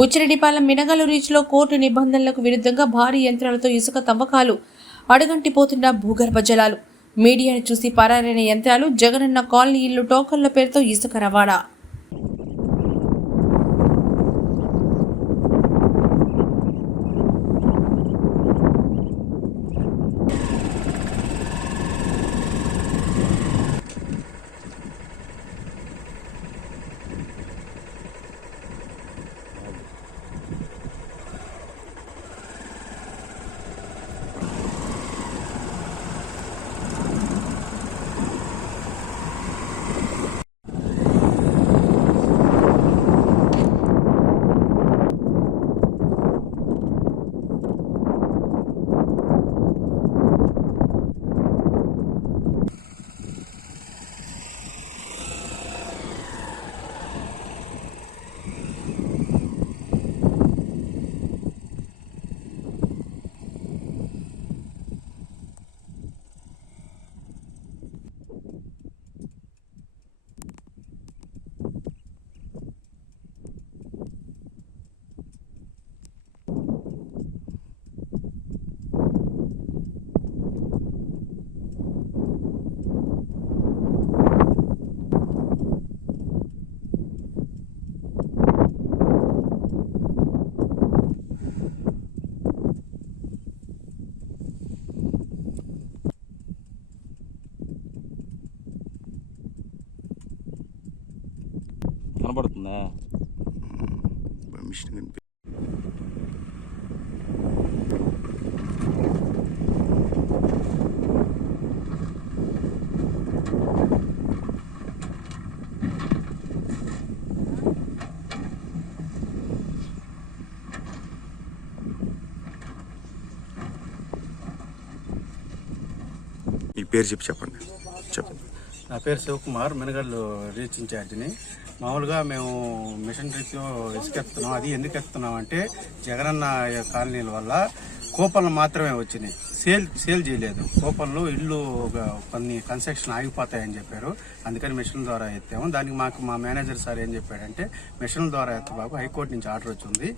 Buchireddypalem మినగల రీచ్లో court నిబంధనలకు విరుద్ధంగా భారీ యంత్రాలతో ఇసుక తవ్వకాలు అడగంటిపోతున్న భూగర్భ జలాలు. మీడియాను చూసి పరారైన యంత్రాలు జగనన్న కాలనీ టోకన్ల పేరుతో ఇసుక రవాణా. కనబడుతుందా? మిషన్ కనిపి ఈ పేరు చెప్పి చెప్పండి చెప్పండి. నా పేరు శివకుమార్ మెనగల్లు రీచ్ ఇన్ఛార్జిని మామూలుగా మేము మిషన్ రీత్యో ఇసుకెత్తున్నాం అది ఎందుకు ఎత్తున్నాం అంటే జగనన్న కాలనీల వల్ల కూపన్లు మాత్రమే వచ్చినాయి. సేల్ సేల్ చేయలేదు. కూపన్లు ఇల్లు కొన్ని కన్స్ట్రక్షన్ ఆగిపోతాయని చెప్పారు. అందుకని మిషన్ ద్వారా ఎత్తాము. దానికి మాకు మా మేనేజర్ సార్ ఏం చెప్పాడంటే మిషన్ ద్వారా ఎత్తబాకు హైకోర్టు నుంచి ఆర్డర్ వచ్చింది.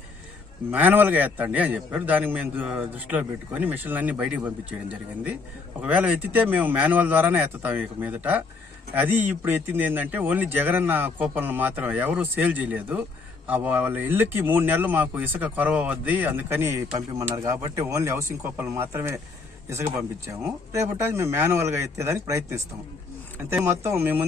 మాన్యువల్గా ఎత్తండి అని చెప్పారు దానికి మేము దృష్టిలో పెట్టుకొని మిషన్లు అన్ని బయటికి పంపించేయడం జరిగింది. ఒకవేళ ఎత్తితే మేము మాన్యువల్ ద్వారానే ఎత్తుతాం ఇక మీదట. అది ఇప్పుడు ఎత్తింది ఏంటంటే ఓన్లీ జగనన్న కూపన్లు మాత్రమే. ఎవరు సేల్ చేయలేదు. వాళ్ళ ఇల్లుకి మూడు నెలలు మాకు ఇసుక కొరవ వద్ది అందుకని పంపిమన్నారు కాబట్టి ఓన్లీ హౌసింగ్ కూపన్లు మాత్రమే ఇసుక పంపించాము. రేపటి మేము మాన్యువల్గా ఎత్తేదానికి ప్రయత్నిస్తాం. అంతే మొత్తం మేము